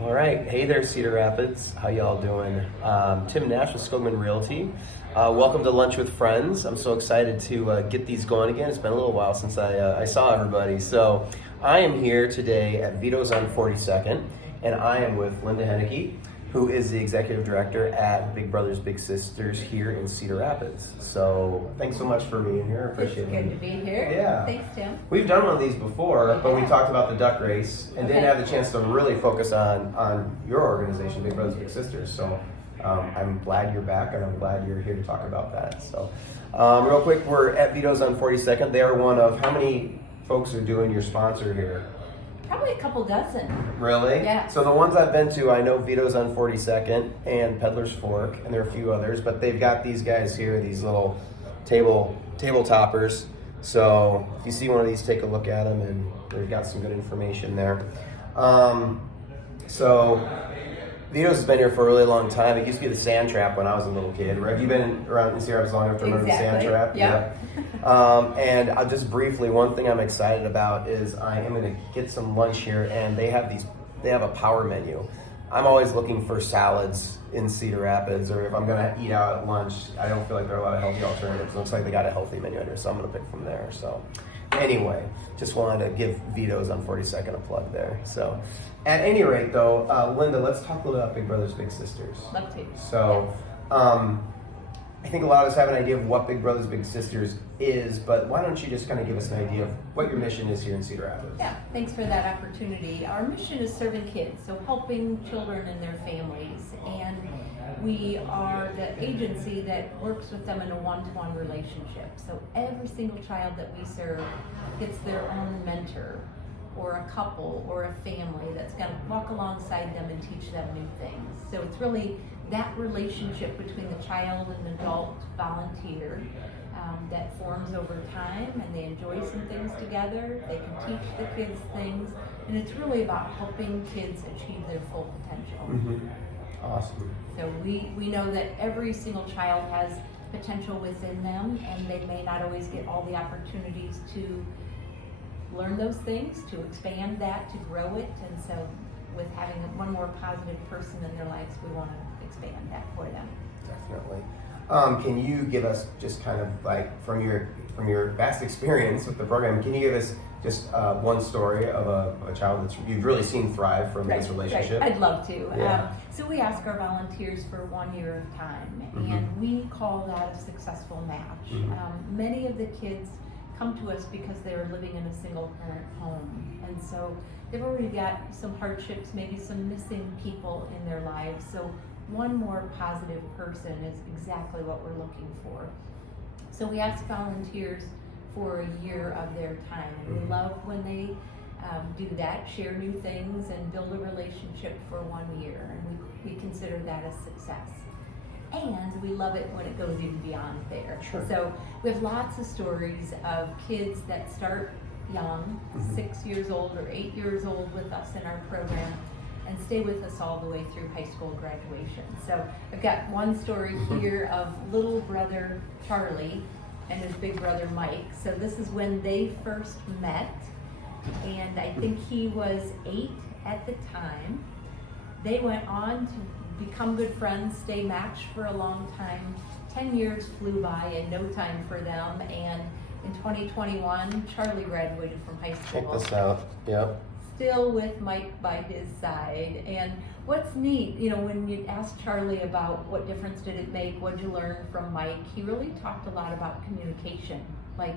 All right, hey there, Cedar Rapids. How y'all doing? Tim Nash with Skogman Realty. Welcome to Lunch with Friends. I'm so excited to get these going again. It's been a little while since I saw everybody. So I am here today at Vito's on 42nd, and I am with Linda Henecke, who is the executive director at Big Brothers Big Sisters here in Cedar Rapids. So thanks so much for being here. I appreciate it. It's good to be here. Yeah. Thanks, Tim. We've done one of these before, but we talked about the duck race and didn't have the chance to really focus on your organization, Big Brothers Big Sisters. So I'm glad you're back, and I'm glad you're here to talk about that. So real quick, we're at Vito's on 42nd. They are one of, how many folks are doing your sponsor here? Probably a couple dozen. Really? Yeah. So the ones I've been to, I know Vito's on 42nd and Peddler's Fork, and there are a few others, but they've got these guys here, these little table toppers. So if you see one of these, take a look at them, and they've got some good information there. So Vito's has been here for a really long time. It used to be the Sand Trap when I was a little kid. Have you been around in Cedar Rapids long enough to remember the Sand Trap? Yeah. And I'll just briefly, one thing I'm excited about is I am going to get some lunch here, and they have a power menu. I'm always looking for salads in Cedar Rapids, or if I'm going to eat out at lunch, I don't feel like there are a lot of healthy alternatives. It looks like they got a healthy menu in here, so I'm going to pick from there. So anyway, just wanted to give Vito's on 42nd a plug there. So at any rate, though, Linda, let's talk a little about Big Brothers Big Sisters. Love to. So I think a lot of us have an idea of what Big Brothers Big Sisters is, but why don't you just kind of give us an idea of what your mission is here in Cedar Rapids? Yeah, thanks for that opportunity. Our mission is serving kids, so helping children and their families. And we are the agency that works with them in a one-to-one relationship. So every single child that we serve gets their own mentor, or a couple, or a family that's going to walk alongside them and teach them new things. So it's really that relationship between the child and adult volunteer that forms over time, and they enjoy some things together. They can teach the kids things, and it's really about helping kids achieve their full potential. Mm-hmm. Awesome. So we know that every single child has potential within them, and they may not always get all the opportunities to learn those things, to expand that, to grow it. And so with having one more positive person in their lives, we want to expand that for them. Definitely. Can you give us just kind of like from your vast experience with the program, can you give us just one story of a child that you've really seen thrive from this relationship? Right. I'd love to. Yeah. So we ask our volunteers for 1 year of time, Mm-hmm. and we call that a successful match. Mm-hmm. Many of the kids come to us because they're living in a single parent home, and so they've already got some hardships, maybe some missing people in their lives. So one more positive person is exactly what we're looking for. So we ask volunteers for a year of their time, and we love when they do that, share new things, and build a relationship for 1 year, and we consider that a success. And we love it when it goes even beyond there. Sure. So we have lots of stories of kids that start young, 6 years old or 8 years old with us in our program, and stay with us all the way through high school graduation. So I've got one story here of little brother Charlie and his big brother Mike. So this is when they first met, and I think he was 8 at the time. They went on to become good friends, stay matched for a long time. 10 years flew by in no time for them, and in 2021, Charlie graduated from high school. Check this out. Yep. Still with Mike by his side. And what's neat, when you ask Charlie about what difference did it make, what'd you learn from Mike, he really talked a lot about communication. Like,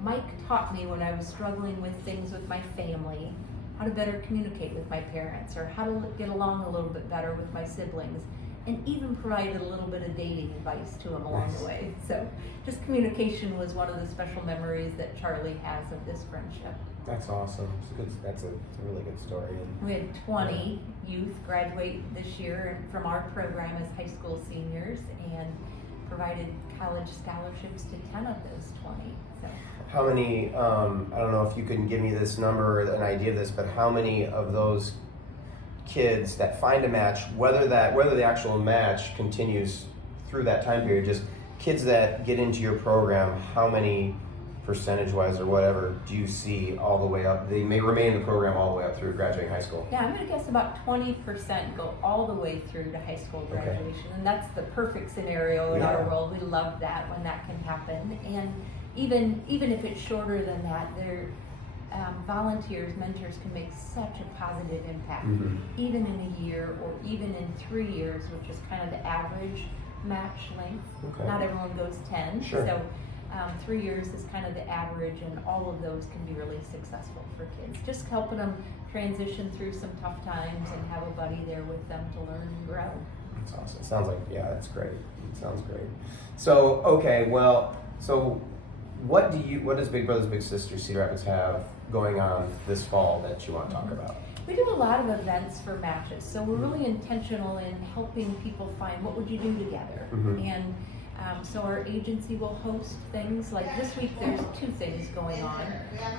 Mike taught me when I was struggling with things with my family, how to better communicate with my parents, or how to get along a little bit better with my siblings, and even provided a little bit of dating advice to him along the way. So just communication was one of the special memories that Charlie has of this friendship. That's awesome. It's a really good story. We had 20 youth graduate this year from our program as high school seniors, and provided college scholarships to 10 of those 20. So. How many, I don't know if you can give me this number or an idea of this, but how many of those kids that find a match, whether the actual match continues through that time period, just kids that get into your program, how many percentage-wise or whatever, do you see all the way up? They may remain in the program all the way up through graduating high school. Yeah, I'm going to guess about 20% go all the way through to high school graduation, and that's the perfect scenario in our world. We love that when that can happen, and even if it's shorter than that, their volunteers, mentors can make such a positive impact, even in a year or even in 3 years, which is kind of the average match length. Not everyone goes 10, so 3 years is kind of the average, and all of those can be really successful for kids. Just helping them transition through some tough times and have a buddy there with them to learn and grow. That's awesome. Sounds like, that's great. Sounds great. So, okay, well, so what does Big Brothers Big Sisters Cedar Rapids have going on this fall that you want to talk about? We do a lot of events for matches, so we're really intentional in helping people find what would you do together. And so our agency will host things like this week. There's 2 things going on.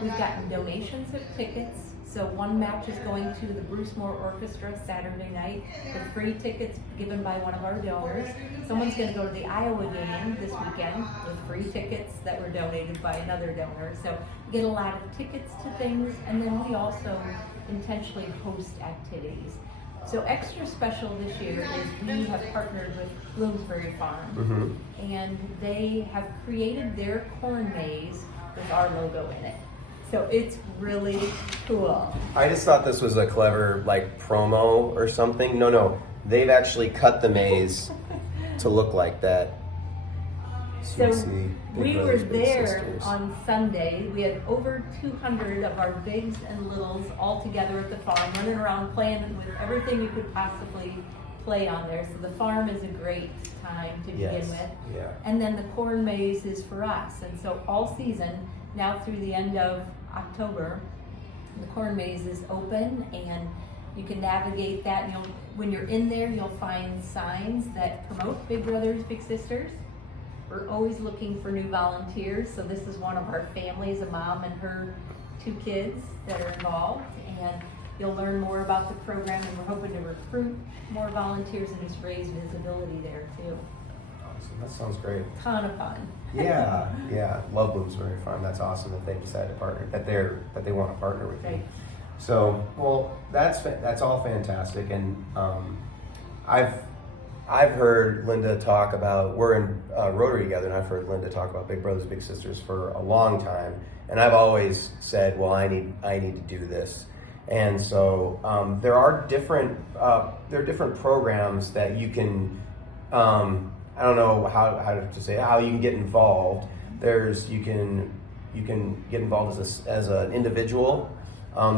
We've gotten donations of tickets. So one match is going to the Bruce Moore Orchestra Saturday night with free tickets given by one of our donors. Someone's going to go to the Iowa game this weekend with free tickets that were donated by another donor. So we get a lot of tickets to things, and then we also intentionally host activities. So extra special this year is we have partnered with Bloomsbury Farm, and they have created their corn maze with our logo in it. So it's really cool. I just thought this was a clever promo or something. No, they've actually cut the maze to look like that. So we were there on Sunday. We had over 200 of our bigs and littles all together at the farm, running around playing with everything you could possibly play on there. So the farm is a great time to begin with. And then the corn maze is for us. And so all season, now through the end of October, the corn maze is open, and you can navigate that. And when you're in there, you'll find signs that promote Big Brothers Big Sisters. We're always looking for new volunteers, so this is one of our families, a mom and her 2 kids that are involved, and you'll learn more about the program, and we're hoping to recruit more volunteers and just raise visibility there too. Awesome. That sounds great. Ton of fun. Yeah. Love Bloomsbury Farm. That's awesome that they decided to partner, that they want to partner with you. So, well, that's all fantastic, and I've heard Linda talk about, we're in Rotary together, and I've heard Linda talk about Big Brothers Big Sisters for a long time, and I've always said, well, I need to do this. And so there are different programs that you can, I don't know how to say how you can get involved. You can get involved as an individual.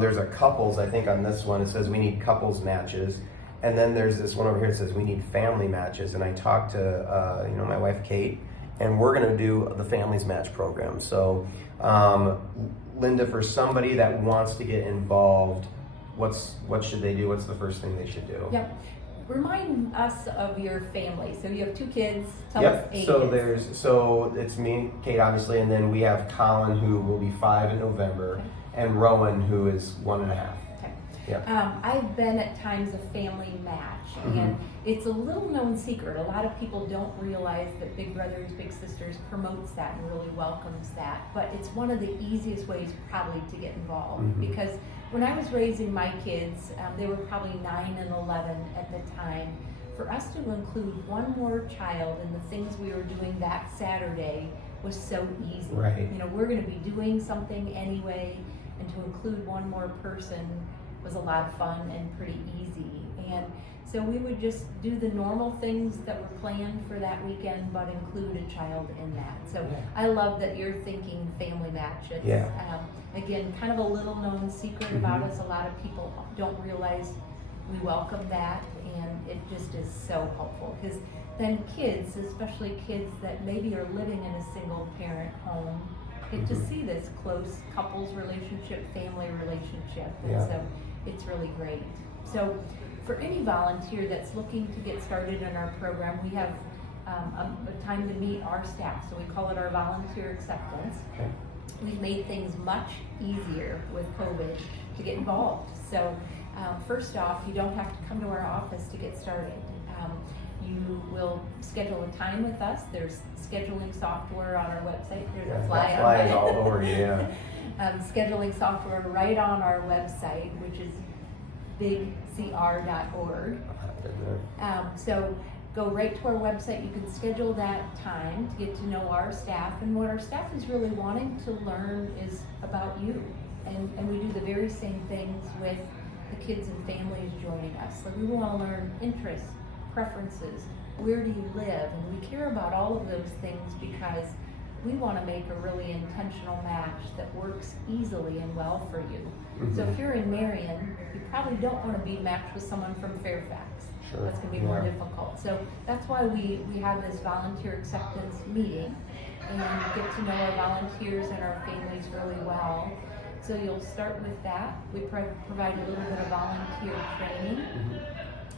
There's a couples, I think on this one it says we need couples matches. And then there's this one over here that says we need family matches. And I talked to my wife Kate, and we're going to do the families match program. So Linda, for somebody that wants to get involved, what should they do? What's the first thing they should do? Yep. Remind us of your family. So you have 2 kids. Tell us ages. So it's me, Kate, obviously, and then we have Colin, who will be 5 in November, and Rowan, who is 1.5. I've been at times a family match, and it's a little known secret. A lot of people don't realize that Big Brothers Big Sisters promotes that and really welcomes that, but it's one of the easiest ways probably to get involved, because when I was raising my kids, they were probably 9 and 11 at the time. For us to include one more child in the things we were doing that Saturday was so easy. We're going to be doing something anyway, and to include one more person was a lot of fun and pretty easy. And so we would just do the normal things that were planned for that weekend, but include a child in that. So I love that you're thinking family match. It's, again, kind of a little known secret about us. A lot of people don't realize we welcome that, and it just is so helpful, because then kids, especially kids that maybe are living in a single parent home, get to see this close couples relationship, family relationship, and so it's really great. So for any volunteer that's looking to get started in our program, we have a time to meet our staff, so we call it our volunteer acceptance. We've made things much easier with COVID to get involved. So first off, you don't have to come to our office to get started. you will schedule a time with us. There's scheduling software on our website. There's Yeah, a fly that on fly is it. all over you, yeah. Scheduling software right on our website, which is bigcr.org. So go right to our website. You can schedule that time to get to know our staff. And what our staff is really wanting to learn is about you. And we do the very same things with the kids and families joining us. So we want to learn interests, preferences, where do you live? And we care about all of those things because we want to make a really intentional match that works easily and well for you. Mm-hmm. So if you're in Marion, you probably don't want to be matched with someone from Fairfax. Sure. That's going to be more difficult. So that's why we have this volunteer acceptance meeting and get to know our volunteers and our families really well. So you'll start with that. We provide a little bit of volunteer training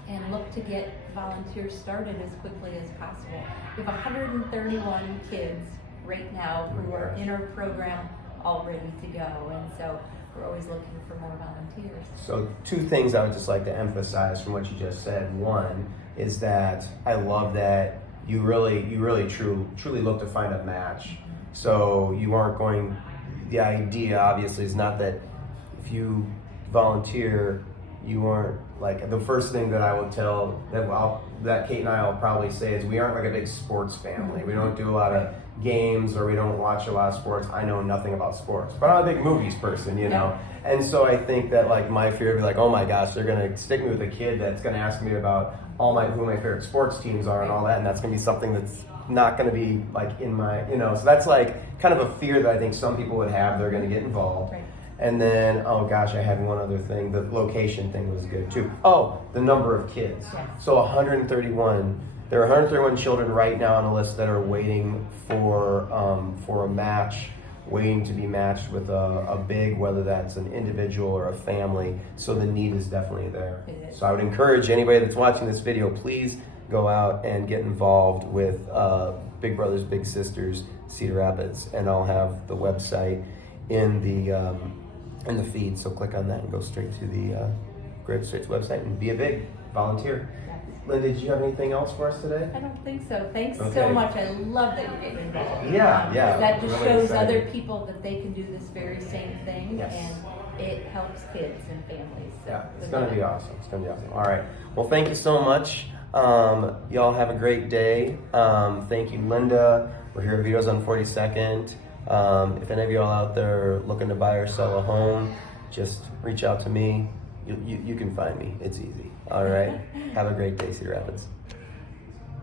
and look to get volunteers started as quickly as possible. We have 131 kids right now who are in our program all ready to go, and so we're always looking for more volunteers. So 2 things I would just like to emphasize from what you just said. One is that I love that you really truly look to find a match. So you aren't going, the idea obviously is not that if you volunteer, you aren't like, the first thing that I will tell that Kate and I will probably say is we aren't like a big sports family. We don't do a lot of games or we don't watch a lot of sports. I know nothing about sports, but I'm a big movies person, you know? And so I think that like my fear would be like, oh my gosh, they're gonna stick me with a kid that's gonna ask me about who my favorite sports teams are and all that, and that's gonna be something that's not gonna be like in my, so that's like kind of a fear that I think some people would have. They're gonna get involved. Right. And then, oh gosh, I had one other thing. The location thing was good too. Oh, the number of kids. Yes. So 131. There are 131 children right now on the list that are waiting for a match, waiting to be matched with a big, whether that's an individual or a family. So the need is definitely there. It is. So I would encourage anybody that's watching this video, please go out and get involved with Big Brothers Big Sisters Cedar Rapids, and I'll have the website in the feed. So click on that and go straight to the Great Straits website and be a big volunteer. Linda, did you have anything else for us today? I don't think so. Thanks Okay. so much. I love that you're getting involved. Yeah. That just Really shows excited. other people that they can do this very same thing, Yes. and it helps kids and families. So Yeah, it's good gonna luck. be awesome. It's gonna be awesome. All right. Well, thank you so much. Y'all have a great day. Thank you, Linda. We're here at Videos on 42nd. If any of y'all out there are looking to buy or sell a home, just reach out to me. You can find me. It's easy. All right. Have a great day, Cedar Rapids.